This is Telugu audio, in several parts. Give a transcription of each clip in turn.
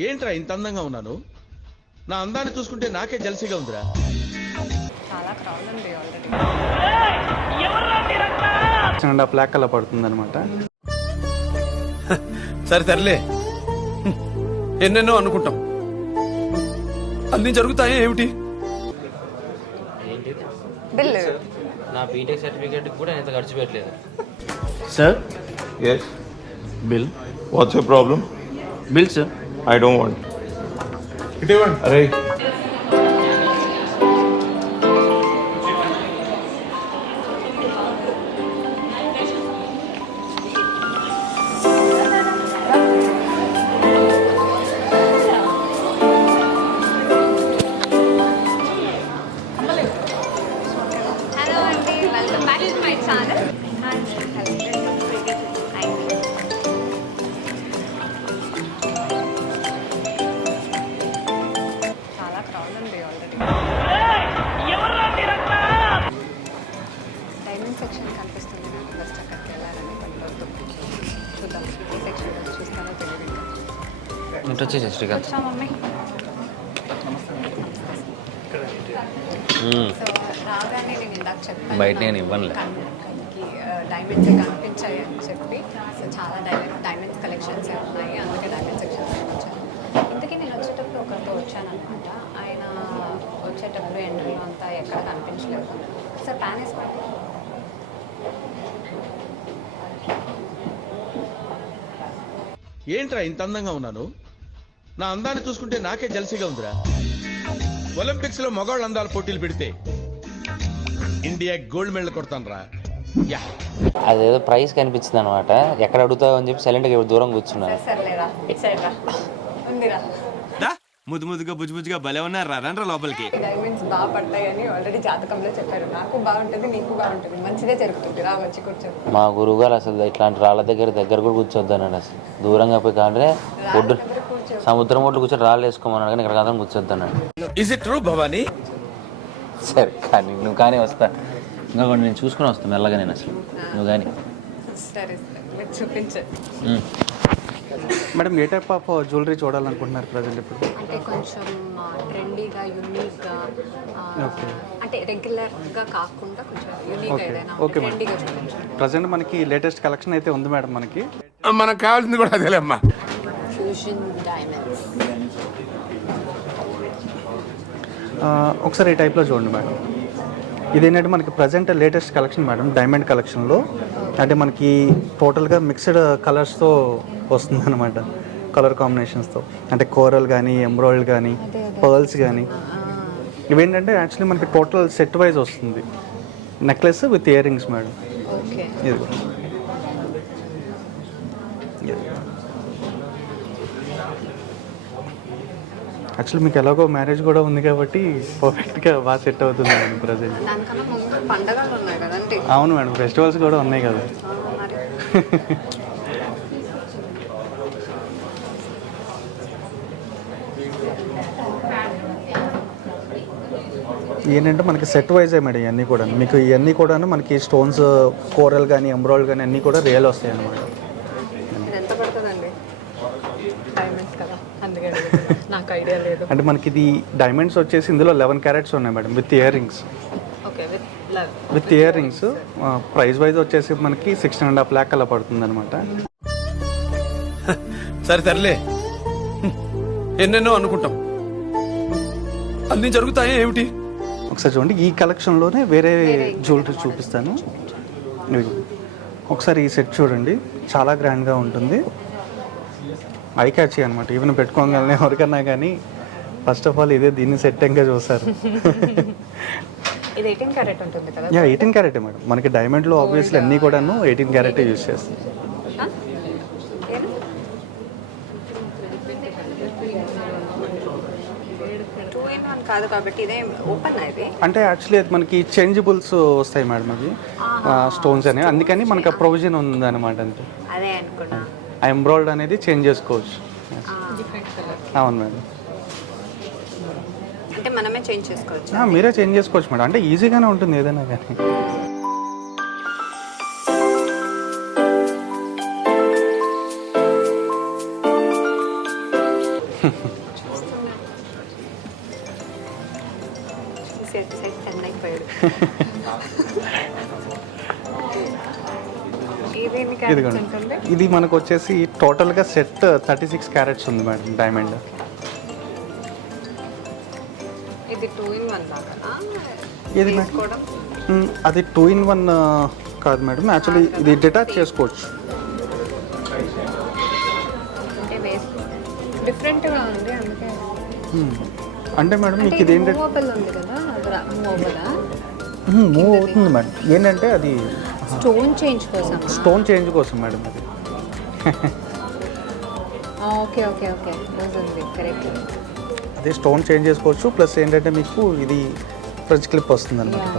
ఏంట్రా ఇంత అందంగా ఉన్నాను? నా అందాన్ని చూసుకుంటే నాకే జలసిగా ఉందిరా. చాలా క్రౌడ్ ఉంది ఆల్రెడీ. చిన్న బ్లాక్ కలర్ పడుతుంది అనమాట. సరే తరలే, ఎన్నెన్నో అనుకుంటాం, అన్ని జరుగుతాయా ఏమిటి? బిల్ నా బీటెక్ సర్టిఫికేట్ కూడా ఇంత ఖర్చు పెట్టలేదు. Sir Yes. Bill What's your problem? Bill sir. I don't want. Arey. Hello అండి, welcome back to my channel. చాలా క్రౌడ్ ఉంది ఆల్రెడీ. డైమండ్ సెక్షన్ కనిపిస్తుంది నాకు. ఫస్ట్ అక్కడికి వెళ్ళాలని పనిలో చూద్దాం. ఈ సెక్షన్ చూస్తానో తెలియదు. ఇంటి వచ్చేసి శ్రీకాంత్. వచ్చా మమ్మీ? సో రాగానే నేను ఇందాక చెప్పాను, బయట నేను ఇవ్వనులే. కళ్ళకి డైమండ్స్ కనిపించాయి అని చెప్పి. సో చాలా డైమండ్స్ కలెక్షన్స్ ఉన్నాయి, అందుకే డైమండ్ సెక్షన్స్ వచ్చాను. ఇంతకీ నేను వచ్చేటప్పుడు ఒకరితో వచ్చాను అనమాట. ఆయన వచ్చేటప్పుడు ఎంట్రీలో అంతా ఎక్కడ కనిపించలేదు. సార్ ప్యాన్ వేసుకోండి. ఏంట్రా ఇంత అందంగా ఉన్నాను? నా అందాన్ని చూసుకుంటే నాకే జలసిగా ఉందిరా. ఒలింపిక్స్ లో మగవాళ్ళ అందాల పోటీలు పెడితే ఇండియా గోల్డ్ మెడల్ కొడతాను రా. యా, అదేదో ప్రైస్ కనిపించింది అనమాట. ఎక్కడ అడుగుతావు అని చెప్పి సైలెంట్గా దూరం కూర్చున్నాను. సర్లేరా, ఇటు సైడ్ రా, ఉందిరా. ముద్దు ముద్దుగా బుజ్జు బుజ్జుగా భలే ఉన్నారు, రండ్రా లోపలికి. డైమండ్స్ బాగా పడతాయని ఆల్రెడీ జాతకంలో చెప్పారు. నాకు బాగుంటుంది, నీకు బాగుంటుంది, మంచిదే జరుగుతుంది. రా, వచ్చి కూర్చో. మా గురువుగారు అసలు ఇట్లాంటి రాళ్ళ దగ్గర కూడా కూర్చోద్దన్నాడు. అసలు దూరంగా పోయి కాంటే ఒడ్డు సముద్రం ఒడ్డు కూర్చొని రాళ్ళు వేసుకోమన్నాడు, కానీ ఇక్కడ కాదని కూర్చోద్దన్నాడు. Is it true Bhavani? సరే కానీ నువ్వు కానీ వస్తా, ఇంకా కొన్ని నేను చూసుకుని వస్తాను మెల్లగా. నేను అసలు నువ్వు కానీ సరే సరే, చూపించు. Madam A type of jewellery చూడాలనుకుంటున్నారు ప్రజెంట్ ఇప్పుడు? అంటే కొంచెం ట్రెండీగా, యూనిక్గా, అంటే రెగ్యులర్గా కాకుండా కొంచెం యూనిక్ ఏదైనా ఓకే మేడం. ట్రెండీగా చూపించు. ప్రజెంట్ మనకి లేటెస్ట్ కలెక్షన్ అయితే ఉంది మేడం మనకి. మనకు కావాల్సింది కూడా అదేలేమ్మా. Fusion diamonds. ఒకసారి ఈ టైప్లో చూడండి మేడం. ఇదేంటంటే మనకి present latest collection madam, diamond కలెక్షన్లో. అంటే మనకి టోటల్గా మిక్స్డ్ కలర్స్తో వస్తుంది అనమాట, కలర్ కాంబినేషన్స్తో. అంటే కోరల్ కానీ, ఎంబ్రాయిడ్ కానీ, పర్ల్స్ కానీ. ఇవేంటంటే యాక్చువల్లీ మనకి టోటల్ సెట్ వైజ్ వస్తుంది. Necklace with ear rings madam. Okay. ఇది యాక్చువల్లీ మీకు ఎలాగో మ్యారేజ్ కూడా ఉంది కాబట్టి పర్ఫెక్ట్గా బాగా సెట్ అవుతుంది మేడం ప్రజెంట్. దానికన్నా ముందు పండగలు ఉన్నాయి కదండి. అవును మేడం, ఫెస్టివల్స్ కూడా ఉన్నాయి కదా. మరి ఏంటంటే మనకి సెట్ వైజే మేడం ఇవన్నీ కూడా. మీకు ఇవన్నీ కూడా మనకి స్టోన్స్, కోరల్ కానీ, ఎంబ్రాయిడ్ కానీ అన్నీ కూడా రియల్ వస్తాయి అన్నమాట. ఇది ఎంత పడుతుందండి? డైమండ్స్ కదా, అందుకే నాకు ఐడియా లేదు. అంటే మనకి ఇది డైమండ్స్ వచ్చేసి ఇందులో 11 క్యారెట్స్ ఉన్నాయి madam, with ear rings. Okay, with ear rings price wise వచ్చేసి మనకి 16.5 lakh అలా పడుతుంది అనమాట. సరే తరలే, ఎన్నెన్నో అనుకుంటాం, అన్ని జరుగుతాయా ఏమిటి? ఒకసారి చూడండి, ఈ కలెక్షన్లోనే వేరే జ్యువెలరీ చూపిస్తాను. ఇదిగో. ఒకసారి ఈ సెట్ చూడండి, చాలా గ్రాండ్గా ఉంటుంది. ఐ క్యాచ్ అనమాట. ఈవెన్ పెట్టుకోగలనే ఎవరికన్నా కానీ ఫస్ట్ ఆఫ్ ఆల్ ఇదే దీన్ని సెట్ ఇంకా చూస్తారు. ఇది 18 క్యారెట్ ఉంటుంది కదా? 18 క్యారెటే మేడం. మనకి డైమండ్లో ఆబ్వియస్లీ అన్నీ కూడాను 18 క్యారెటే యూజ్ చేస్తాం. కాదు కాబట్టి ఇదే ఓపెన్ అయితే. అంటే యాక్చువల్లీ అది మనకి చేంజబుల్స్ వస్తాయి మేడం, అవి స్టోన్స్ అనేవి. అందుకని మనకి ఆ ప్రొవిజన్ ఉంది అనమాట. అంతే, అదే అనుకున్నా. ఆ ఎంబ్రాయిడ్ అనేది చేంజ్ చేసుకోవచ్చు. అవును మేడం. అంటే మనమే చేంజ్ చేసుకోవచ్చు. మీరే చేంజ్ చేసుకోవచ్చు మేడం. అంటే ఈజీగానే ఉంటుంది ఏదైనా కానీ. ఇది ఎన్ని క్యారెట్స్ ఇదిగోండి, ఉంటుంది? ఇది మనకు వచ్చేసి టోటల్గా సెట్ 36 క్యారెట్స్ ఉంది మేడం డైమండ్. ఇది 2-in-1 లాగా ఇది మేడం తీసుకోవడం అది 2-in-1 కాదు మేడం, యాక్చువల్లీ ఇది డిటాచ్ చేసుకోవచ్చు. అంటే డిఫరెంట్గా ఉంది అందుకే. అంటే మేడం మీకు ఇది ఏంటంటే మూవబుల్ ఉంది కదా, అది మూవబులా? మూవ్ అవుతుంది మేడం. ఏంటంటే అది స్టోన్ చేంజ్ కోసం. స్టోన్ చేంజ్ కోసం మేడం అది. ఓకే ఓకే ఓకే, యూజ్ ఉంది, కరెక్ట్. అదే స్టోన్ చేంజ్ చేసుకోవచ్చు, ప్లస్ ఏంటంటే మీకు ఇది ఫ్రెంచ్ క్లిప్ వస్తుంది అనమాట.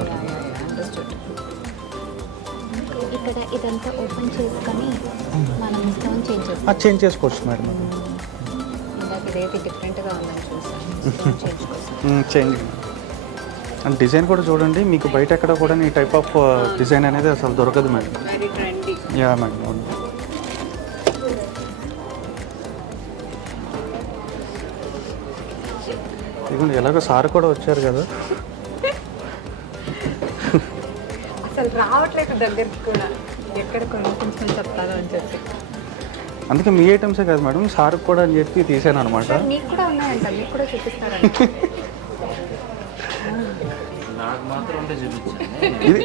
ఇక్కడ ఇదంతా ఓపెన్ చేసుకొని మనం స్టోన్ చేంజ్ చేస్తాం. చేంజ్ చేసుకోవచ్చు మేడం. ఇందాక ఇదైతే డిఫరెంట్గా ఉందని చూసాను, స్టోన్ చేంజ్ కోసం. చేంజ్ అండ్ డిజైన్ కూడా చూడండి, మీకు బయట ఎక్కడ కూడా ఈ టైప్ ఆఫ్ డిజైన్ అనేది అసలు దొరకదు madam. Very trendy. Yeah madam, అవును. ఇదిగోండి, ఎలాగో సార్ కూడా వచ్చారు కదా. అసలు రావట్లేదు దగ్గరికి కూడా, ఎక్కడ కొంచెం చెప్తాను అని చెప్పి. అందుకే మీ ఐటమ్సే కాదు మేడం, సార్కి కూడా అని చెప్పి తీసాను అనమాట. సార్ మీకు కూడా ఉన్నాయంట, మీకు కూడా చూపిస్తారంట. నాకు మాత్రం ఉంటే చూపించాను. ఇది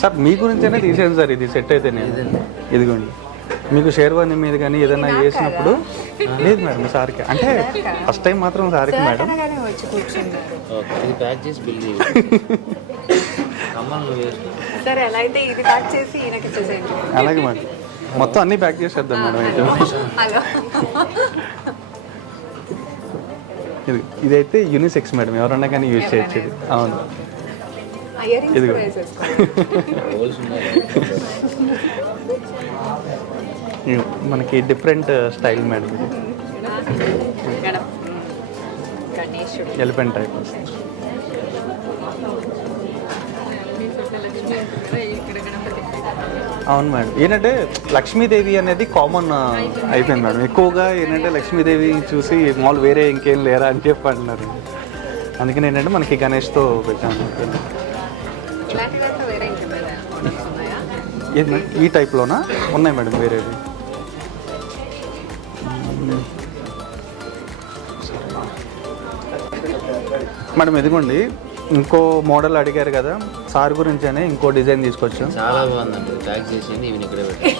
సార్ మీ గురించేనే తీసాను సార్, ఇది సెట్ అయితే నేను. ఇదిగోండి, మీకు షేర్వాణి మీద కానీ ఏదైనా వేసినప్పుడు. లేదు మేడం సార్కి, అంటే ఫస్ట్ టైం మాత్రం సార్కి మేడం. అనగానే వచ్చి కూర్చున్నారు. ఇది ప్యాక్ చేసి బిల్ కమ్మలు నువ్వు వేసుకో. సరే ఎలా అయితే ఇది ప్యాక్ చేసి ఈయనకి ఇచ్చేసేయండి. అలాగే మేడం, మొత్తం అన్నీ ప్యాక్ చేసేద్దాం మేడం అయితే. హలో. ఇదైతే యూనిసెక్స్ మేడం, ఎవరన్నా కానీ యూజ్ చేయొచ్చు ఇది. అవును, ఇయర్ రింగ్స్ ఇదిగో. కూడా వేసేసుకోండి. హోల్స్ ఉన్నాయి. ఇదిగో, మనకి డిఫరెంట్ స్టైల్ మేడం ఇది. గణేశుడు. Elephant type. ఇక్కడ గణపతి. అవును మేడం, ఏంటంటే లక్ష్మీదేవి అనేది కామన్ అయిపోయింది మేడం. ఎక్కువగా ఏంటంటే లక్ష్మీదేవి చూసి మామూలు వేరే ఇంకేం లేరా అని చెప్పి అంటున్నారు. అందుకని ఏంటంటే మనకి గణేష్తో పెట్టాను. ఇలాంటిదంతా వేరే ఇంకేమైనా మోడల్స్ ఉన్నాయా? ఏది మేడం, ఈ టైప్లోనా? ఉన్నాయి మేడం వేరేది. మేడం ఇదిగోండి, ఇంకో మోడల్ అడిగారు కదా సార్ గురించనే ఇంకో డిజైన్ తీసుకొచ్చాం. చాలా బాగుందండి, ప్యాక్ చేసేయండి. ఇవి ఇక్కడ పెట్టండి.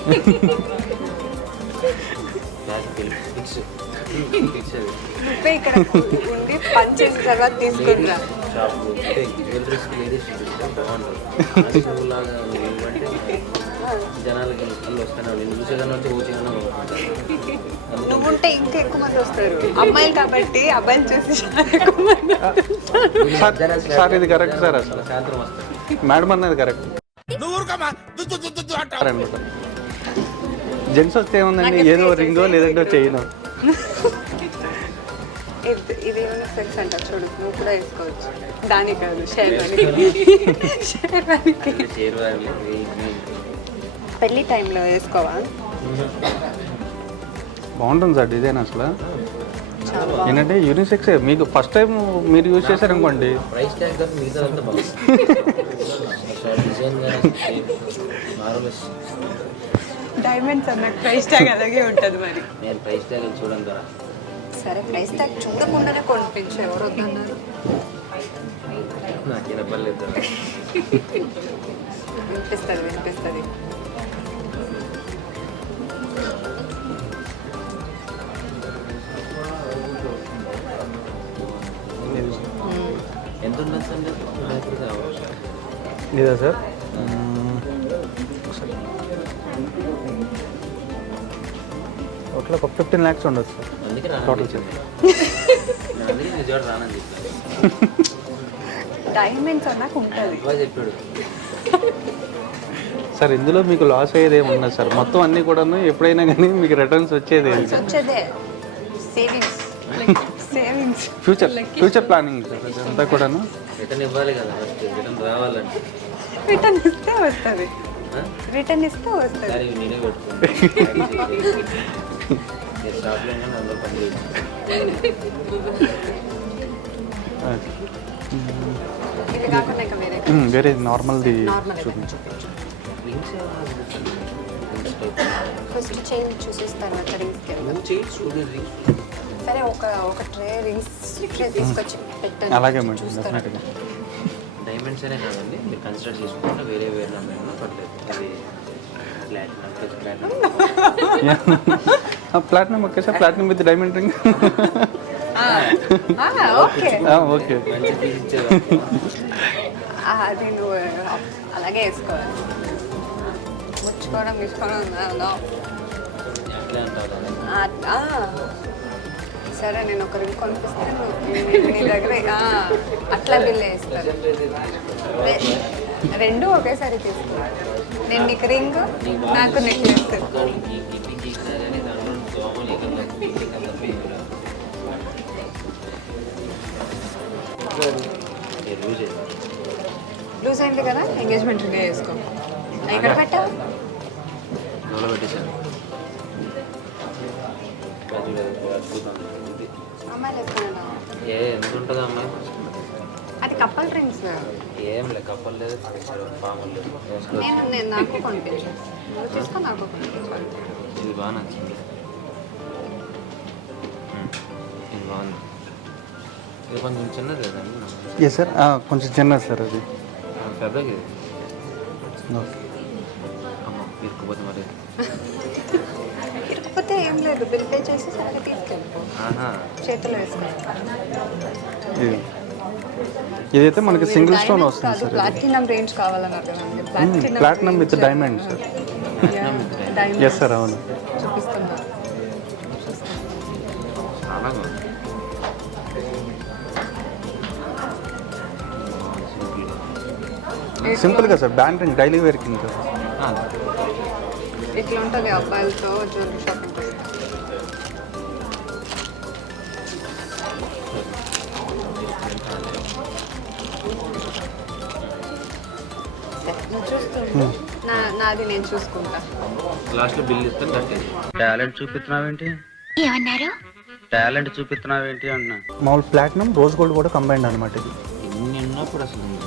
నువ్వే ఇక్కడ ఉండి పని చేసిన తర్వాత తీసుకుంటా. షాప్ లాగా జనాలకి కళ్ళు వస్తాను. నేను చూసేదాన్ని వచ్చి ఊచిగా నువ్వుంటే ఇంకా ఎక్కువ మంది వస్తారు, అమ్మాయిలు కాబట్టి అబ్బాయిలు చూసి చాలా ఎక్కువ మంది. సార్ ఇది కరెక్ట్ సార్, అసలు సాయంత్రం వస్తాను. మేడం అన్నది కరెక్ట్ అనమాట. జెంట్స్ వస్తే ఏముందండి, ఏదో రింగో లేదంటే చేయను. ఇది సెక్స్ అంటారు చూడు, నువ్వు కూడా వేసుకోవచ్చు. దాని కాదు, షేర్వానికి. పెళ్లి టైంలో వేసుకోవా? బాగుంటుంది సార్ డిజైన్ అసలు. ఏంటంటే యూనిసెక్స్ మీకు ఫస్ట్ టైం మీరు యూజ్ చేశారనుకోండి. ప్రైస్ ట్యాగ్ తప్ప మిగతా అంతా బాగుంది. Design marvellous. డైమండ్స్ అన్న ప్రైస్ ట్యాగ్ అలాగే ఉంటుంది మరి. నేను ప్రైస్ ట్యాగ్ చూడడం ద్వారా. సరే, ప్రైస్ ట్యాగ్ చూడకుండానే కొనిపించు, ఎవరు వద్దన్నారు? నాకేనా పర్లేదు. వినిపిస్తుంది వినిపిస్తుంది. ఎంత ఉండొచ్చు అండి? ఇదా సార్? ఒక 15 lakhs ఉండొచ్చు సార్ అందుకే టోటల్ సార్. అందుకే నీ చోట రానని చెప్పాను. డైమండ్స్ అన్నాక ఉంటుంది. బాగా చెప్పాడు సార్. ఇందులో మీకు లాస్ అయ్యేది ఏమి ఉండదు సార్, మొత్తం అన్నీ కూడాను ఎప్పుడైనా కానీ మీకు రిటర్న్స్ వచ్చేది. వచ్చేదే savings. Savings, future planning sir అంతా కూడాను. రిటర్న్ ఇవ్వాలి కదా, ఫస్ట్ రిటర్న్ రావాలంటే. రిటర్న్ ఇస్తే వస్తుంది, రిటర్న్ ఇస్తే వస్తుంది. సరే నేనే పెట్టుకుంటాను. నేను షాప్లో అందులో పని ఇది కాకుండా ఇంకా వేరే వేరే నార్మల్ది నార్మల్ చూపించు. రింగ్స్ ఫస్ట్ చైన్ చూసేసి తర్వాత రింగ్స్కి వెళ్దాం. సరే ఒక ట్రే రింగ్స్ ట్రే తీసుకొచ్చి పెట్టండి. అలాగే మేడం, డెఫినెట్గా. డైమండ్స్ అనే కాదండి, మీరు కన్సిడర్ చేసుకుంటే వేరే వేరే నెంబర్ పర్లేదు. అది platinum plus platinum. Platinum okay sir, platinum with diamond ring. Okay okay. మంచి పీస్ ఇచ్చేది. అది నువ్వు అలాగే వేసుకోవాలి. ముచ్చుకోవడం తీసుకోవడం అట్లే అంటారు కదా. సరే నేను ఒక రింగ్ కొనిపిస్తాను, నీ దగ్గర అట్లా బిల్ వేస్తాను. రెండు ఒకేసారి తీసుకున్నాను. నేను నీకు రింగ్, నాకు నెక్లెస్. లూజ్ అయింది కదా, ఎంగేజ్మెంట్ రింగ్ వేసుకో. ఎక్కడ పెట్టావు? నూనె పెట్టేసాను. అమ్మాయిలు వేసుకున్నా. ఎంత ఉంటుంది అమ్మాయి? అది కప్పల్ డ్రింక్స్. ఏం లేదు, కప్పలు లేదు, పాములు లేదు. నేను నాకు కొనిపించు, నువ్వు తీసుకో, నాకు కొనిపించాలి. ఇది బాగా నచ్చింది. ఇది బాగుంది. ఇది కొంచెం చిన్నది కదండి. ఎస్ సార్, కొంచెం చిన్నది సార్ అది. పెద్దది ఇది. ఓకే. అమ్మ ఇరుక్కుపోతే మరి. ఇరుకపోతే ఏం లేదు, బిల్ పే చేసి సరే తీసుకెళ్ళిపో, చేతిలో వేసుకో. ఇదైతే మనకి సింగిల్ స్టోన్ వస్తుంది సార్. ప్లాటినం రేంజ్ కావాలన్నారు కదండి. Platinum with diamond sir. Yes sir, అవును. చూపిస్తున్నా. చాలా బాగుంది. సింపుల్గా sir, band ring daily wear కింద సార్. ఇట్లా ఉంటుంది అబ్బాయిలతో జ్యువెలరీ షాపింగ్ వస్తే. నువ్వు చూస్తుంటా, నాది నేను చూసుకుంటా. లాస్ట్లో బిల్ ఇస్తాను కట్టి. టాలెంట్ చూపిస్తున్నావేంటి? ఏమన్నారు? టాలెంట్ చూపిస్తున్నావేంటి అంటున్నా. మామూలు ప్లాటినం రోజ్ గోల్డ్ కూడా కంబైండ్ అనమాట ఇది. ఎన్ని ఉన్నప్పుడు అసలు బిల్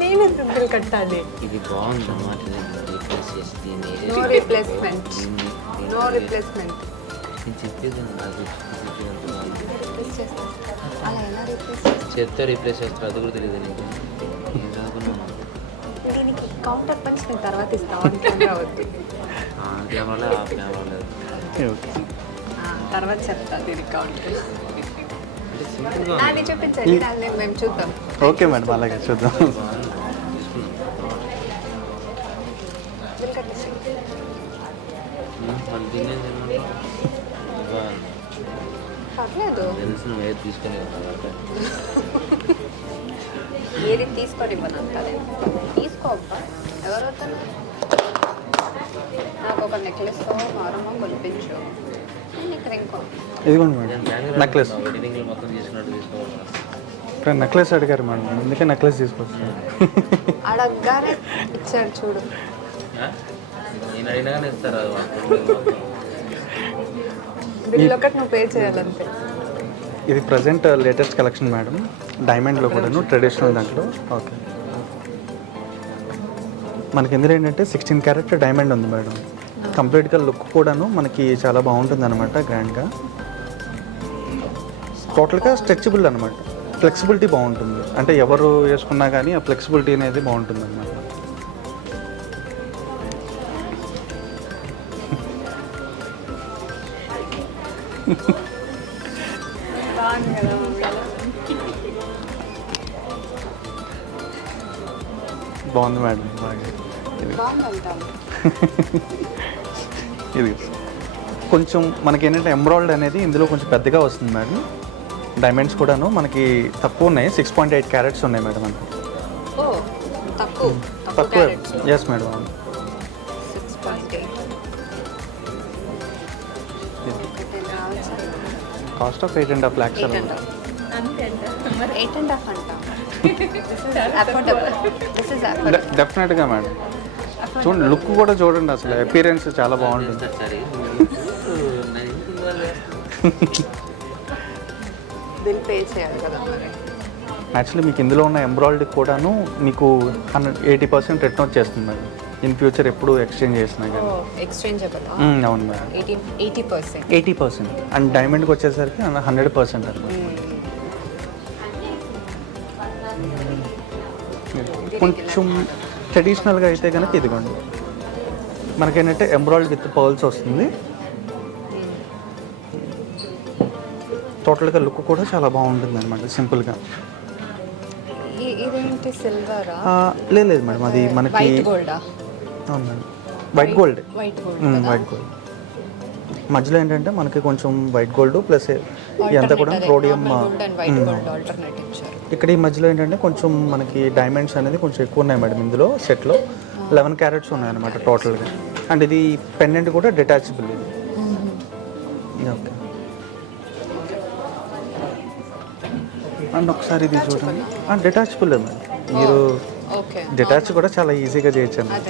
నేను బిల్ కట్టాలి. ఇది బాగుంది అన్నమాట. రీప్లేస్ చేసి దీన్ని నో రీప్లేస్మెంట్, నో రీప్లేస్మెంట్. నేను చెప్పేది నాకు రీప్లేస్ చేస్తా. అలా ఎలా రీప్లేస్ చేత్తో రీప్లేస్ చేస్తారు, అది కూడా తెలియదు నీకు. నేను చదువుకున్నాను. దీనికి కౌంటర్ పంచ్ నేను తర్వాత ఇస్తాను, రావద్దు. కెమెరా ఆ కెమెరా లేదు. ఓకే. తర్వాత చెప్తా దీనికి కౌంటర్. అంటే సింపుల్గా అది చూపించండి, దాన్ని మేము చూద్దాం. ఓకే మేడం, అలాగే చూద్దాం. తీసుకున్నాం. బిల్ కట్టేసి. మళ్ళీ దీన్ని ఏం చేయమంటావు? పర్లేదు, తెలుసు నువ్వు ఏది తీసుకొని వెళ్తావు. ఏది తీసుకొని ఇవ్వనంతా తీసుకో అబ్బా, ఎవరు వద్దన్నారు? నాకు ఒక నెక్లెస్తో హారమో కొనిపించు, నీకు రింగ్ కొను. ఇదిగోండి మేడం, నెక్లెస్. వెడ్డింగ్లో మొత్తం తీసుకున్నట్టు తీసుకోవాలి. ఇక్కడ నెక్లెస్ అడిగారు మేడం, అందుకే నెక్లెస్ తీసుకొస్తాను. అడగగానే ఇచ్చాడు చూడు. నేను అడిగినాగానే ఇస్తారు. బిల్ ఒకటి నువ్వు పే చేయాలంతే. ఇది ప్రజెంట్ లేటెస్ట్ కలెక్షన్ మేడం, డైమండ్లో కూడాను, ట్రెడిషనల్ దాంట్లో. ఓకే. మనకి ఇందులో ఏంటంటే 16 క్యారెట్ డైమండ్ ఉంది మేడం. కంప్లీట్గా లుక్ కూడాను మనకి చాలా బాగుంటుంది అనమాట, గ్రాండ్గా. టోటల్గా స్ట్రెచబుల్ అనమాట, ఫ్లెక్సిబిలిటీ బాగుంటుంది. అంటే ఎవరు వేసుకున్నా కానీ ఆ ఫ్లెక్సిబిలిటీ అనేది బాగుంటుంది అనమాట. బాగుంది కదా, బాగుంది మేడం, బాగా. బాగుంది అంటాను. ఇది కొంచెం మనకి ఏంటంటే ఎంబ్రాయిడ్ అనేది ఇందులో కొంచెం పెద్దగా వస్తుంది మేడం. డైమండ్స్ కూడాను మనకి తక్కువ ఉన్నాయి, 6.8 క్యారెట్స్ ఉన్నాయి మేడం. అంత ఓ తక్కువ తక్కువ. ఎస్ మేడం, అవును. 6.8. Cost of 8.5 lakhs. 8.5 అంట. అఫోర్డబుల్. This is affordable. డెఫినెట్గా మేడం. చూడండి, లుక్ కూడా చూడండి, అసలు అపీరెన్స్ చాలా బాగుంటుంది. సరే బిల్ పే చేయాలి కదా మరి. యాక్చువల్లీ మీకు ఇందులో ఉన్న ఎంబ్రాయిడరీ కూడాను మీకు 80% రిటర్న్ వచ్చేస్తుంది మేడం. ఇన్ ఫ్యూచర్ ఎప్పుడు ఎక్స్చేంజ్ చేసినా కానీ. ఎక్స్చేంజ్ కదా అవును మేడం. 80%. 80%. అండ్ డైమండ్కి వచ్చేసరికి 100% అనమాట. కొంచెం ట్రెడిషనల్గా అయితే కనుక ఇదిగోండి మనకేంటంటే ఎంబ్రాయిడరీ విత్ పర్ల్స్ వస్తుంది. టోటల్గా లుక్ కూడా చాలా బాగుంటుంది అనమాట సింపుల్గా. ఇదేంటి సిల్వరా? లేదు మేడం, అది మనకి వైట్ గోల్డా? అవును madam, white gold. White gold white gold మధ్యలో ఏంటంటే మనకి కొంచెం వైట్ గోల్డ్ ప్లస్ ఇదంతా కూడా రోడియం. వైట్ గోల్డ్ ఆల్టర్నేట్ ఇచ్చారు. ఇక్కడ ఈ మధ్యలో ఏంటంటే కొంచెం మనకి డైమండ్స్ అనేది కొంచెం ఎక్కువ ఉన్నాయి మేడం ఇందులో సెట్లో. 11 క్యారెట్స్ ఉన్నాయన్నమాట టోటల్గా. అండ్ ఇది పెండెంట్ కూడా డిటాచబుల్. ఇది ఓకే. అండ్ ఒకసారి ఇది చూడండి, డిటాచబుల్ మేడం. మీరు డిటాచ్ కూడా చాలా ఈజీగా చేయొచ్చు అన్నమాట.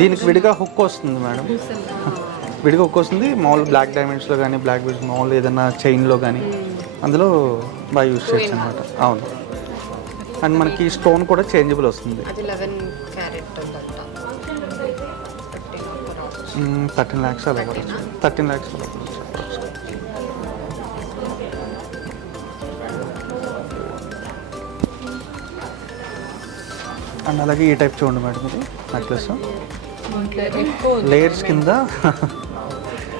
దీనికి విడిగా హుక్ వస్తుంది మేడం, విడిగా హుక్ వస్తుంది. మామూలు బ్లాక్ డైమండ్స్లో కానీ బ్లాక్ బీడ్స్ మామూలు ఏదైనా చైన్లో కానీ అందులో బాగా యూజ్ చేయొచ్చు అనమాట. అవును. అండ్ మనకి స్టోన్ కూడా చేంజబుల్ వస్తుంది. 13 lakhs అలా పడవచ్చు. 13 lakhs అలా పడవచ్చు. అండ్ అలాగే ఈ టైప్ చూడండి మేడం, ఇది నెక్లెస్ లేయర్స్ కింద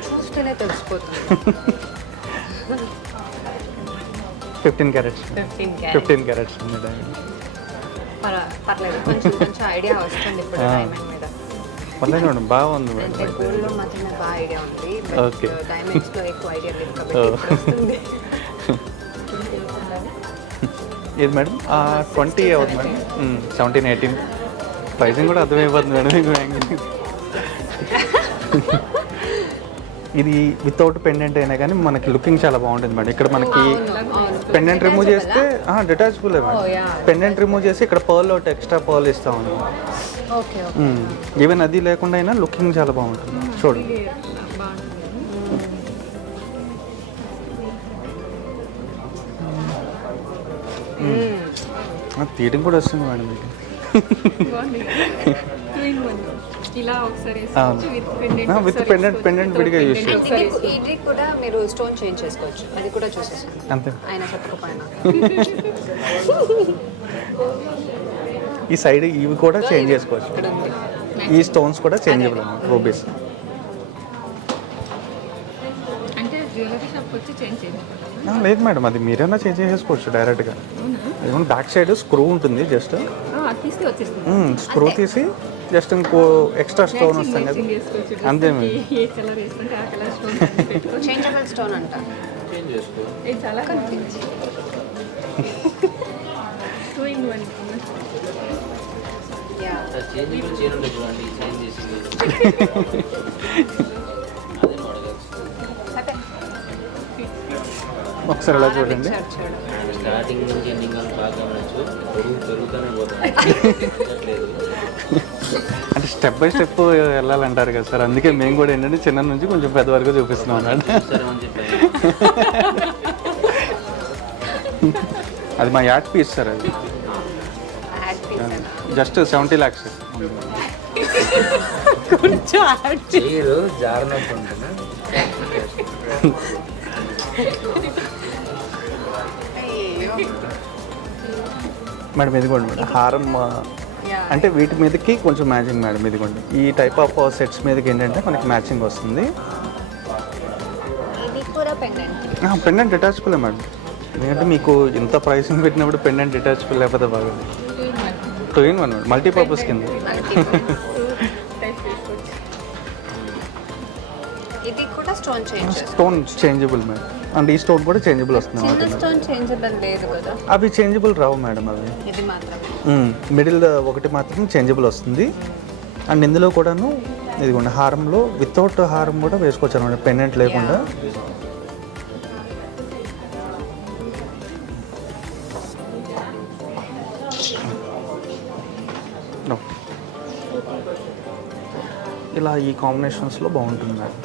చూస్తేనే తెలిసిపోతుంది. 15 క్యారెట్స్. 15 క్యారెట్స్ ఉంది డైమండ్. పర్లేదు, కొంచెం ఐడియా వస్తుంది ఇప్పుడు డైమండ్ మీద. పర్లేదు మేడం, బాగుంది మేడం. అంటే గోల్డ్లో మాత్రమే బాగా ఐడియా ఉంది, ఓకే. డైమండ్స్లో ఎక్కువ ఐడియా లేదు కాబట్టి వస్తుంది. ఇది మేడం 20 అవుతుంది మేడం. 17, 18 ప్రైసింగ్ కూడా అర్థమైపోతుంది మేడం. ఇది వితౌట్ పెండెంట్ అయినా కానీ మనకి లుకింగ్ చాలా బాగుంటుంది మేడం. ఇక్కడ మనకి పెండెంట్ రిమూవ్ చేస్తే డిటాచబుల్ మేడం. పెండెంట్ రిమూవ్ చేసి ఇక్కడ పర్ల్ ఒకటి ఎక్స్ట్రా పర్ల్ ఇస్తా ఉన్నాం. ఈవెన్ అది లేకుండా అయినా లుకింగ్ చాలా బాగుంటుంది చూడండి. తీయడం కూడా వస్తుంది మేడం మీకు. విత్ పెండెంట్ విడిగా యూజ్ చేయొచ్చు. ఇది కూడా మీరు స్టోన్ చేంజ్ చేసుకోవచ్చు, అది కూడా చూసేసాను అంతే. ఆయన చెప్పకపోయినా ఈ సైడ్ ఇవి కూడా చేంజ్ చేసుకోవచ్చు. ఈ స్టోన్స్ కూడా చేంజబుల్ అన్నమాట. రూబీస్ లేదు మేడం, అది మీరైనా చేంజ్ చేసుకోవచ్చు డైరెక్ట్గా. ఏమన్నా బ్యాక్ సైడ్ స్క్రూ ఉంటుంది, జస్ట్ స్క్రూ తీసి జస్ట్ ఇంకో ఎక్స్ట్రా స్టోన్ వస్తాం కదా, అంతే మేడం. చేంజబుల్ స్టోన్ అంట. ఒకసారి అలా చూడండి. స్టార్టింగ్ నుంచి ఎండింగ్ వరకు బాగా గమనించు, పెరుగుతూనే పోతాను. అంటే స్టెప్ బై స్టెప్ వెళ్ళాలంటారు కదా సార్, అందుకే మేము కూడా ఏంటంటే చిన్న నుంచి కొంచెం పెద్ద వరకు చూపిస్తున్నాం అన్నమాట. అది మా యాడ్ పీస్ సార్, అది జస్ట్ 70 lakhs. జాగ్రత్త ఉంటుందా మేడం? ఇదిగోండి మేడం హారం, అంటే వీటి మీదకి కొంచెం మ్యాచింగ్ మేడం. ఇదిగోండి ఈ టైప్ ఆఫ్ సెట్స్ మీదకి ఏంటంటే మనకి మ్యాచింగ్ వస్తుంది. పెండెంట్ డిటాచబుల్ మేడం, ఎందుకంటే మీకు ఇంత ప్రైసింగ్ పెట్టినప్పుడు పెండెంట్ డిటాచబుల్ లేకపోతే బాగుంది. 2 in 1 మేడం, మల్టీపర్పస్ కింద. ఇది కూడా స్టోన్ చేంజబుల్ మేడం. అండ్ ఈ స్టోన్ కూడా చేంజబుల్ వస్తుంది. స్టోన్ చేంజబుల్ లేదు కదా, అవి చేంజబుల్ రావు మేడం. అవి ఇది మాత్రమే మిడిల్ ఒకటి మాత్రం చేంజబుల్ వస్తుంది. అండ్ ఇందులో కూడాను ఇదిగోండి హారంలో వితౌట్ హారం కూడా వేసుకోవచ్చు అనమాట, పెండెంట్ లేకుండా. ఇలా ఈ కాంబినేషన్స్లో బాగుంటుంది మేడం.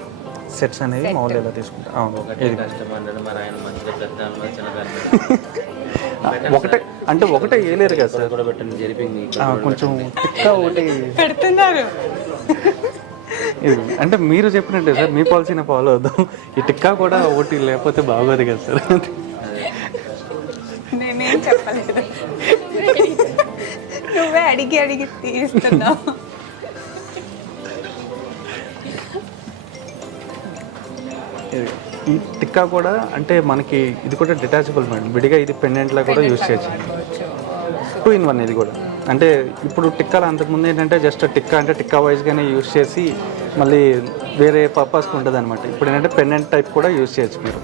సెట్స్ అనేవి మామూలు ఇలా తీసుకుంటాం. అవును, ఒకటే ఇది కష్టం అన్నాడు మరి ఆయన మంచిగా పెడతాను వచ్చిన ఒకటే అంటే ఒకటే వేయలేరు కదా సార్, కూడా పెట్టండి జరిపింది కొంచెం టిక్కా ఒకటి పెడుతున్నారు. ఇది అంటే మీరు చెప్పినట్టే సార్, మీ పాలసీని ఫాలో అవుదాం. ఈ టిక్కా కూడా ఒకటి లేకపోతే బాగోదు కదా సార్. నేనేం చెప్పలేదు, నువ్వే అడిగి అడిగి తీస్తున్నావు. ఈ టిక్కా కూడా అంటే మనకి ఇది కూడా డిటాచబుల్ మేడం, విడిగా ఇది పెండెంట్లా కూడా యూజ్ చేయొచ్చు. 2-in-1 ఇది కూడా. అంటే ఇప్పుడు టిక్కాలు అంతకుముందు ఏంటంటే జస్ట్ టిక్కా అంటే టిక్కా వైజ్గానే యూజ్ చేసి మళ్ళీ వేరే పర్పస్కి ఉంటుంది అనమాట. ఇప్పుడు ఏంటంటే పెండెంట్ టైప్ కూడా యూజ్ చేయొచ్చు మీరు.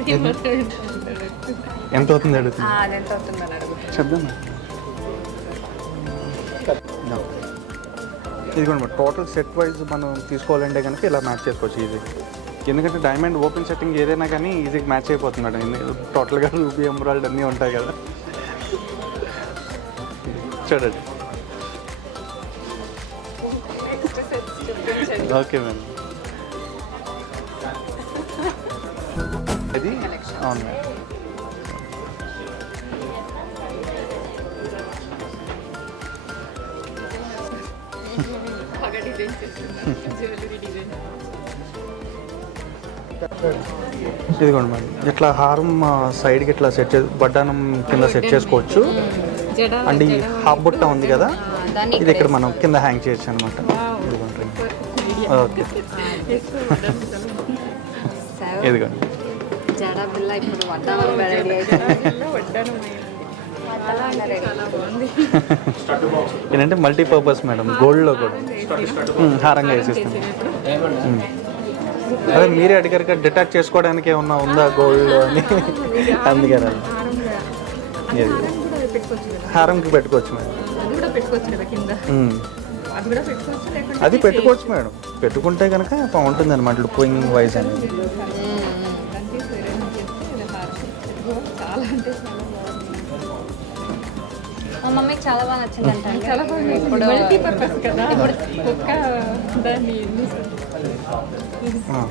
ఇది ఎంత అవుతుంది అడుగుతుంది చెప్దాం. ఇది కూడా టోటల్ సెట్ వైజ్ మనం తీసుకోవాలంటే కనుక ఇలా మ్యాచ్ చేసుకోవచ్చు ఈజీ. ఎందుకంటే డైమండ్ ఓపెన్ సెట్టింగ్ ఏదైనా కానీ ఈజీగా మ్యాచ్ అయిపోతుంది మేడం. టోటల్గా రూబీ ఎమరాల్డ్ అన్నీ ఉంటాయి కదా. చూడండి. Okay madam. ఇది అవును మేడం. ఇదిగోండి మేడం, ఇట్లా హారం సైడ్కి ఇట్లా సెట్ చేసి బడ్డానం కింద సెట్ చేసుకోవచ్చు. అండ్ ఈ హాఫ్ బుట్ట ఉంది కదా, ఇది ఇక్కడ మనం కింద హ్యాంగ్ చేయొచ్చు అనమాట. ఇదిగోండి. ఓకే, ఇదిగోండి. జడా బిల్ల ఇప్పుడు వడ్డానం రెడీ అయిపోయింది. ఏంటంటే మల్టీపర్పస్ మేడం, గోల్డ్లో కూడా హారంగా వేసిస్తాం. అదే మీరే అడిగారు కదా డిటాచ్ చేసుకోవడానికి ఏమన్నా ఉందా గోల్డ్ అని, అందుకని హారంకి పెట్టుకోవచ్చు మేడం. అది పెట్టుకోవచ్చు మేడం, పెట్టుకుంటే కనుక బాగుంటుంది అనమాట లుకింగ్ వైజ్ అనేది. మా మమ్మీకి చాలా బాగా నచ్చిందంట. చాలా బాగా ఇప్పుడు మల్టీపర్పస్ కదా, ఒక్క దాన్ని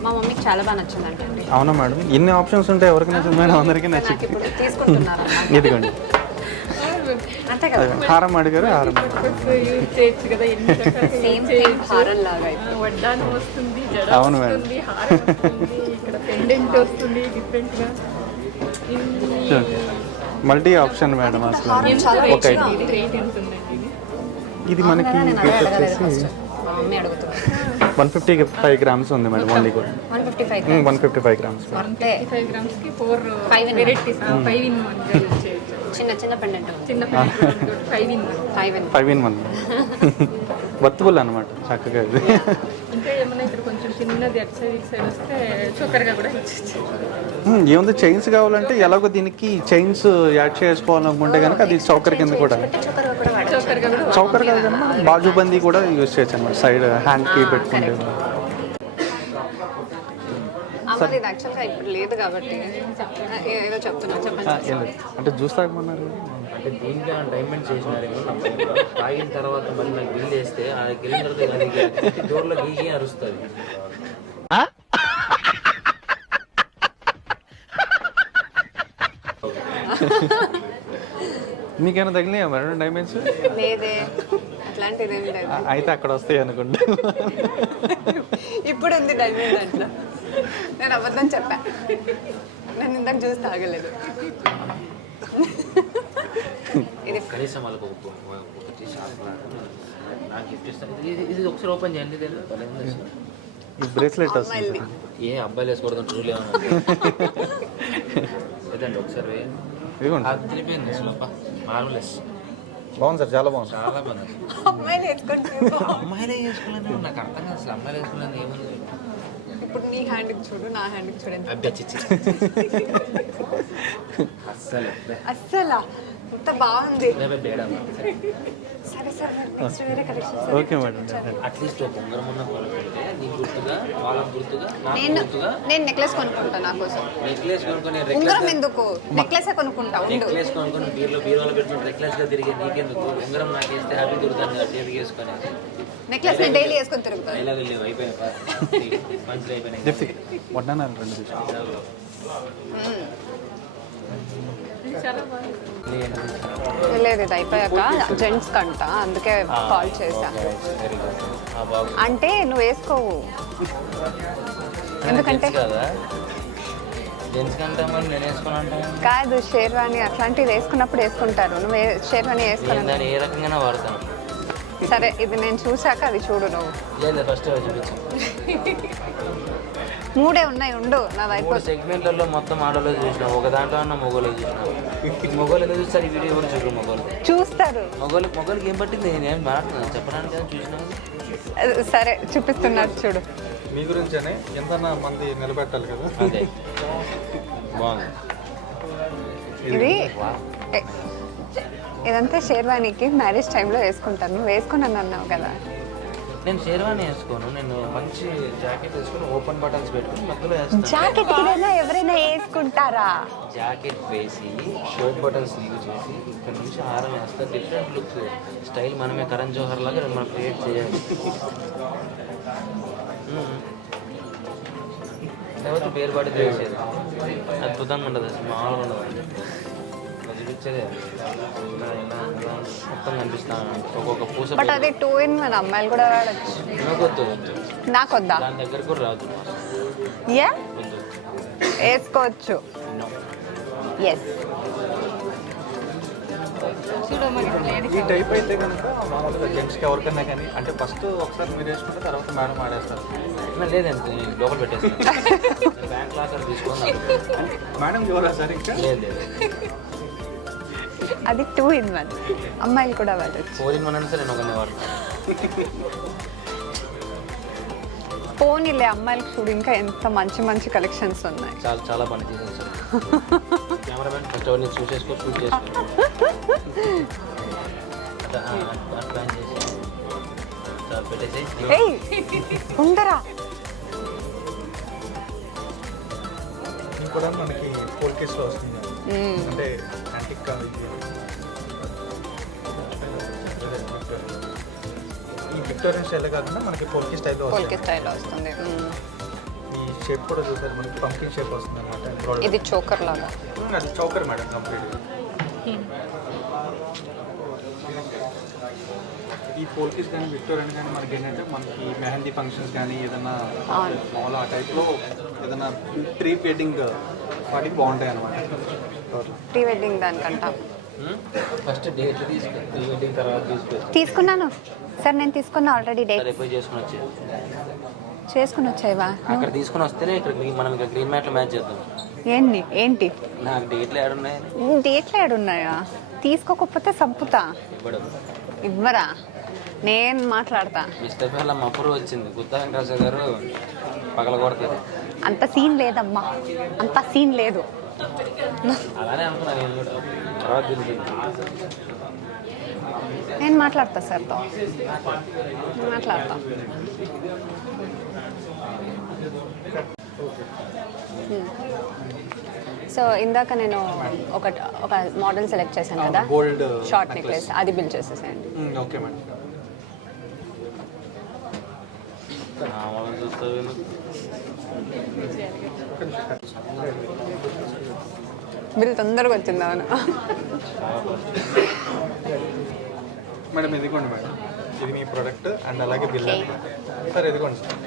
మా మమ్మీకి చాలా బాగా నచ్చిందంట. అవునా మేడం, ఇన్ని ఆప్షన్స్ ఉంటే ఎవరికి నచ్చింది మేడం? అందరికీ నచ్చింది. ఇప్పుడు తీసుకుంటున్నారు ఇదిగోండి, అంతే కదా. హారం అడిగారు, హారం యూజ్ చేయొచ్చు కదా, ఎన్ని సేమ్ హారం లాగా వడ్డానం వస్తుంది, జడ అవును మేడం. వస్తుంది, హారం వస్తుంది, ఇక్కడ పెండెంట్ వస్తుంది డిఫరెంట్గా. మల్టీ ఆప్షన్ మేడం అసలు. ఒక రేట్ ఎంత ఉందండి ఇది? ఇది మనకి రేట్ వచ్చేసి మా మమ్మీ అడుగుతుంది. 155 గ్రామ్స్ ఉంది మేడం ఓన్లీ కూడా. 155 గ్రామ్స్. అంతే. 5 గ్రామ్స్కి 4 5 in 1. వెరైటీస్ 5-in-1 యూజ్ చేయొచ్చు. చిన్న చిన్న పెండెంట్ చిన్న పెండెంట్ 5-in-1. 5-in-1 వర్తబుల్ అనమాట చక్కగా ఇది. ఇంకా ఏమన్నా ఇక్కడ కొంచెం చిన్నది అటు సైడ్ ఇటు సైడ్ వస్తే చోకర్గా కూడా ఇచ్చేచ్చు. ఏముంది చైన్స్ కావాలంటే ఎలాగో దీనికి చైన్స్ యాడ్ చేసుకోవాలనుకుంటే కనుక అది చౌకర్ కింద కూడా, చోకర్గా కూడా చౌకర్ కాదు కనుక బాజుబందీ కూడా యూజ్ చేయొచ్చు అనమాట. సైడ్ హ్యాండ్కి పెట్టుకుంటే. అమ్మది ఇది యాక్చువల్గా ఇప్పుడు లేదు కాబట్టి ఏదో చెప్తున్నా, చెప్పండి. అంటే జ్యూస్ తాగమన్నారు. అంటే దీనికి డైమండ్ చేసినారేమో తాగిన తర్వాత మళ్ళీ నాకు బిల్ వేస్తే ఆ గెలిన తర్వాత డోర్లో గీగి అరుస్తుంది. మీకేమైనా తగిలినాయా మేడం డైమండ్స్? లేదే, అట్లాంటిది ఏమి లేదు. అయితే అక్కడ వస్తాయి అనుకుంటా. ఇప్పుడు ఉంది డైమండ్ దాంట్లో. నేను అబద్ధం చెప్పా, నేను ఇందాక చూసి తాగలేదు. ఇది కనీసం వాళ్ళకి ఒకటి షాప్ నాకు గిఫ్ట్ ఇస్తాను. ఇది ఒకసారి ఓపెన్ చేయండి. ఈ బ్రేస్లెట్ వస్తుంది. ఏ అబ్బాయిలు వేసుకోవడం ట్రూలే లేదండి, ఒకసారి ఇదిగోండి. అది తెలిపోయింది అసలు మార్వలెస్. బాగుంది సార్, చాలా బాగుంది. చాలా బాగుంది. అమ్మాయిలు వేసుకుంటారు. అమ్మాయిలే వేసుకోలేదు, నాకు అర్థం కాదు అసలు. అమ్మాయిలు వేసుకోలేదు ఏముంది? ఇప్పుడు నీ హ్యాండ్కి చూడు, నా హ్యాండ్కి చూడండి. అస్సలా ఇంత బాగుంది. సరే సరే నెక్స్ట్ వేరే కలెక్షన్స్. Okay madam. అట్లీస్ట్ ఒక ఉంగరం ఉన్న పెడితే నీకు గుర్తుగా, వాళ్ళకి గుర్తుగా, నాకు నేను గుర్తుగా నేను నెక్లెస్ కొనుక్కుంటా నా కోసం. నెక్లెస్ కొనుక్కొని ఉంగరం ఎందుకు? నెక్లెసే కొనుక్కుంటా. ఉండు. నెక్లెస్ కొనుక్కొని బీరువాలో పెట్టుకుని నెక్లెస్ గా తిరిగి నీకెందుకు? ఉంగరం నాకు వేస్తే హ్యాపీ దొరుకుతాను కదా చేతికి వేసుకొని. నెక్లెస్ నేను డైలీ వేసుకొని తిరుగుతాను. ఇలా వెళ్ళేవి అయిపోయినాయి మంచిగా అయిపోయినాయి. చెప్తే వడ్డానాలు 2 తీసుకుంటాం. చాలా బాగుంది. లేదు ఇది అయిపోయాక జెంట్స్ కంట, అందుకే కాల్ చేశా. అంటే నువ్వు వేసుకోవు ఎందుకంటే కదా జెంట్స్ కంటే మరి నేను వేసుకుని అంటాను కాదు, షేర్వాణి అట్లాంటివి వేసుకున్నప్పుడు వేసుకుంటారు. నువ్వు షేర్వాణి వేసుకున్నా దాన్ని ఏ రకంగా వాడతాను. సరే ఇది నేను చూసాక అది చూడు. నువ్వు లేదు ఫస్ట్ చూపించు. 3 ఉన్నాయి. ఉండు నాది 3 అయిపోతుంది. సెగ్మెంట్లలో మొత్తం ఆడలో చూసినాం, ఒక దాంట్లో అన్న మొగోళ్ళు చూసినాం. మొగోళ్ళు ఎందుకు చూస్తారు? ఈ వీడియో కూడా చూడరు మొగోళ్ళు. చూస్తారు. మొగోళ్ళకి ఏం పట్టింది? నేను మాట్లాడుతున్నాను చెప్పడానికి కదా చూసినావు. సరే చూపిస్తున్నారు చూడు. మీ గురించేనే ఎంత మంది నిలబెట్టాలి కదా. అదే బాగుంది. ఇది ఇదంతా షేర్వాణికి మ్యారేజ్ టైంలో వేసుకుంటాను. నువ్వు వేసుకున్నాను అన్నావు కదా. నేను షేర్వాణి వేసుకోను, నేను మంచి జాకెట్ వేసుకొని ఓపెన్ బటన్స్ పెట్టుకుని మధ్యలో వేస్తాను. జాకెట్ ఎవరైనా వేసుకుంటారా? జాకెట్ వేసి షర్ట్ బటన్స్ లీవ్ చేసి ఇక్కడ నుంచి హారం వేస్తా. డిఫరెంట్ లుక్ స్టైల్ మనమే కరణ్ జోహర్ లాగా మనం క్రియేట్ చేయాలి. లేకపోతే పేరుపాటి చేసేది అద్భుతంగా ఉండదు, అసలు మామూలుగా ఉండదు. చూపించేది మొత్తం కనిపిస్తాను. ఒక్కొక్క పూస బట్ అది 2 in 1. అమ్మాయిలు కూడా వాడచ్చు. వద్దు నాకొద్దా? దాని దగ్గర కూడా రాదు. యా వద్దు వేసుకోవచ్చు. ఎస్ ఈ టైప్ అయితే కనుక మామూలుగా జెంట్స్కి ఎవరికైనా కానీ అంటే ఫస్ట్ ఒకసారి మీరు వేసుకుంటే తర్వాత మేడం ఆడేస్తారు. లేదంటే నేను లోపల పెట్టేస్తాను. బ్యాంక్ లాకర్ తీసుకొని మేడం ఎవరా సార్ ఇంకా? లేదు అది 2 in 1. అమ్మాయిలు కూడా వాడచ్చు. 4 in 1 అంటే నేను ఒకరిని వాడతాను. పోనీలే అమ్మాయిలకు చూడు ఇంకా ఎంత మంచి మంచి కలెక్షన్స్ ఉన్నాయి. చాలా చాలా పని తీసేసారు. కెమెరామెన్ ఫస్ట్ ఎవరిని చూసేసుకో, షూట్ చేసుకో. అట్లా చేసి చాలా పెట్టేసి ఏయ్ ఉండరా. ఇది కూడా మనకి 4 కేసులో వస్తుంది. అంటే యాంటిక్ కాదు ఇది. ఈ విక్టోరియన్ స్టైల్ కాకుండా మనకి పోల్కి స్టైల్లో పోల్కి వస్తుంది. స్టైల్లో వస్తుంది. ఈ షేప్ కూడా చూసారు మనకి పంకిన్ షేప్ వస్తుంది అనమాట. ఇది చోకర్ లాగా. అది చౌకర్ మేడం కంప్లీట్. ఈ పోల్కిస్ కానీ విక్టోరియన్ కానీ మనకి ఏంటంటే మనకి మెహందీ ఫంక్షన్స్ కానీ ఏదైనా మామూలు ఆ టైప్లో ఏదైనా ప్రీ వెడ్డింగ్ వాటికి బాగుంటాయి అనమాట. ప్రీ వెడ్డింగ్ దానికంట ఫస్ట్ డేట్ తీసుకు, ప్రీ వెడ్డింగ్ తర్వాత తీసుకున్నాను సార్. నేను తీసుకున్నా ఆల్రెడీ డేట్. రేపు చేసుకుని వచ్చేది. చేసుకుని వచ్చాయివా? అక్కడ తీసుకుని వస్తేనే ఇక్కడ మనం ఇక్కడ గ్రీన్ మ్యాట్లో మ్యాచ్ చేద్దాం. ఏంటి నాకు డేట్లు ఏడున్నాయి. డేట్లు ఏడున్నాయా? తీసుకోకపోతే సంపుతా. ఇవ్వరా? నేను మాట్లాడతా. మిస్టర్ పిల్ల మప్పుడు వచ్చింది, గుత్తా వెంకటేశ్వర గారు పగల కొడతారు. అంత సీన్ లేదమ్మా, అంత సీన్ లేదు. అలానే అనుకున్నా నేను కూడా. తర్వాత తెలిసింది. నేను మాట్లాడతా సార్తో, మాట్లాడతా. సో ఇందాక నేను ఒక మోడల్ సెలెక్ట్ చేశాను కదా, గోల్డ్ షార్ట్ నెక్లెస్, అది బిల్ చేసేసేయండి. Okay madam. చూస్తావు బిల్ తొందరగా వచ్చింది. అవును మేడం ఇదిగోండి మేడం, ఇది మీ ప్రోడక్ట్ అండ్ అలాగే బిల్ సార్. ఇదిగోండి సార్.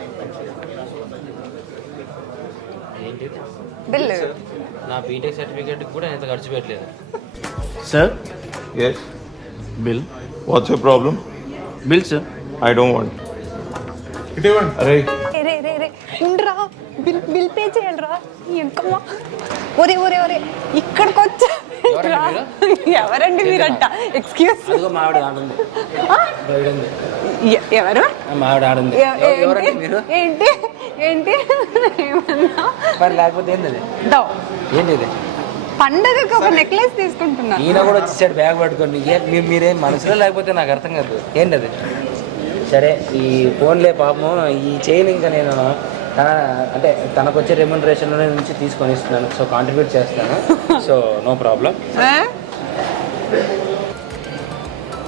ఏంటి బిల్. నా బీటెక్ సర్టిఫికేట్ కూడా ఇంత ఖర్చు పెట్టలేదు. Sir Yes. Bill What's your problem? Bill sir. I don't want. Arey. రే ఉండరా, బిల్ పే చేయాలరా. ఎంకమ్మా ఒరే ఇక్కడికి వచ్చా. ఎవరండి మీరంట? ఎక్స్క్యూజ్, అదిగో మావిడ ఆడుంది. ఎవరు? మావిడ ఆడుంది. ఎవరండి మీరు? ఏంటి ఏంటి ఏమన్నా? మరి లేకపోతే ఏంది? ఏంటి పండగకి ఒక నెక్లెస్ తీసుకుంటున్నా. ఈయన కూడా వచ్చేసాడు బ్యాగ్ పట్టుకోండి. మీరేం మనసులో లేకపోతే నాకు అర్థం కాదు. ఏంటి అది? సరే ఈ ఫోన్లే పాపము ఈ చైన్ ఇంకా నేను అంటే తనకు వచ్చే రెమ్యునరేషన్ నుంచి తీసుకొని ఇస్తున్నాను. సో కాంట్రిబ్యూట్ చేస్తాను. So no problem.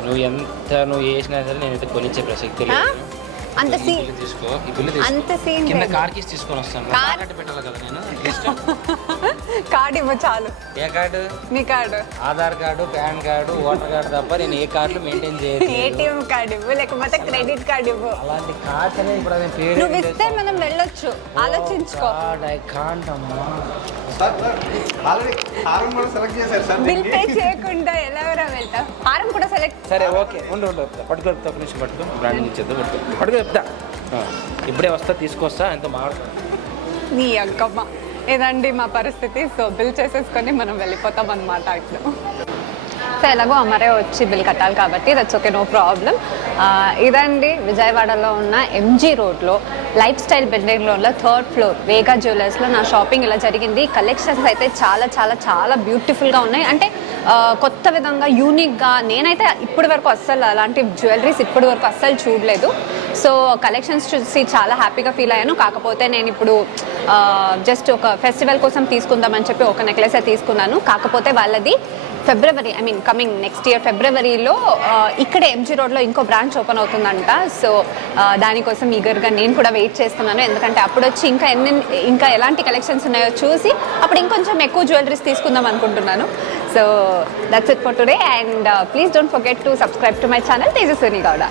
నువ్వు వేసినా సరే నేనైతే కొనిచ్చే ప్రసక్తి లేదు. అంత సీన్ తీసుకో. ఈ బిల్లు అంత సీన్ కింద కార్ కీస్ తీసుకొని వస్తాను. తాకట్టు పెట్టాలి కదా నేను. కార్డు ఇవ్వ చాలు. ఏ కార్డు? మీ card. Aadhaar card, PAN card, voter card తప్ప నేను ఏ కార్డులు మెయింటైన్ చేయను. ఏటీఎం కార్డు ఇవ్వు, లేకపోతే క్రెడిట్ కార్డు ఇవ్వు. అలాంటి కార్డ్స్ అనేది ఇప్పుడు అదే పేరు. నువ్వు ఇస్తే మనం వెళ్ళొచ్చు. ఆలోచించుకో. ఐ కాంట్ అమ్మా. బిల్ పే చేయకుండా ఎలా వెళ్తా? హారం కూడా సెలెక్ట్. సరే ఓకే, ఉండు పట్టుకో. ఒక నిమిషం పట్టుకో. బ్రాండింగ్ ఇచ్చేద్దాం. పట్టుకో చెప్తా. ఇప్పుడే వస్తా, తీసుకొస్తా. ఎంతో మాట్లాడు. నీ అక్కమ్మ. ఇదండి మా పరిస్థితి. సో బిల్ చేసేసుకొని మనం వెళ్ళిపోతాం అన్నమాట ఇప్పుడు. సో ఎలాగో అమ్మరే వచ్చి బిల్ కట్టాలి కాబట్టి దట్స్ ఓకే, నో ప్రాబ్లం. ఇదండి విజయవాడలో ఉన్న ఎంజీ రోడ్లో లైఫ్ స్టైల్ బిల్డింగ్ లోన్లో 3rd ఫ్లోర్ వేగా జ్యువెలర్స్లో నా షాపింగ్ ఇలా జరిగింది. కలెక్షన్స్ అయితే చాలా చాలా చాలా బ్యూటిఫుల్గా ఉన్నాయి. అంటే కొత్త విధంగా యూనిక్గా. నేనైతే ఇప్పటి వరకు అస్సలు అలాంటి జ్యువెలరీస్ ఇప్పటి వరకు అస్సలు చూడలేదు. సో కలెక్షన్స్ చూసి చాలా హ్యాపీగా ఫీల్ అయ్యాను. కాకపోతే నేను ఇప్పుడు జస్ట్ ఒక ఫెస్టివల్ కోసం తీసుకుందామని చెప్పి ఒక నెక్లెస్ తీసుకున్నాను. కాకపోతే వాళ్ళది ఫిబ్రవరి, కమింగ్ నెక్స్ట్ ఇయర్ ఫిబ్రవరిలో ఇక్కడే ఎంజీ రోడ్లో ఇంకో బ్రాంచ్ ఓపెన్ అవుతుందంట. సో దానికోసం ఈగర్గా నేను కూడా వెయిట్ చేస్తున్నాను. ఎందుకంటే అప్పుడు వచ్చి ఇంకా ఎలాంటి కలెక్షన్స్ ఉన్నాయో చూసి అప్పుడు ఇంకొంచెం ఎక్కువ జ్యువెలరీస్ తీసుకుందాం అనుకుంటున్నాను. So that's it for today and please don't forget to subscribe to my channel Tejaswini Gowda.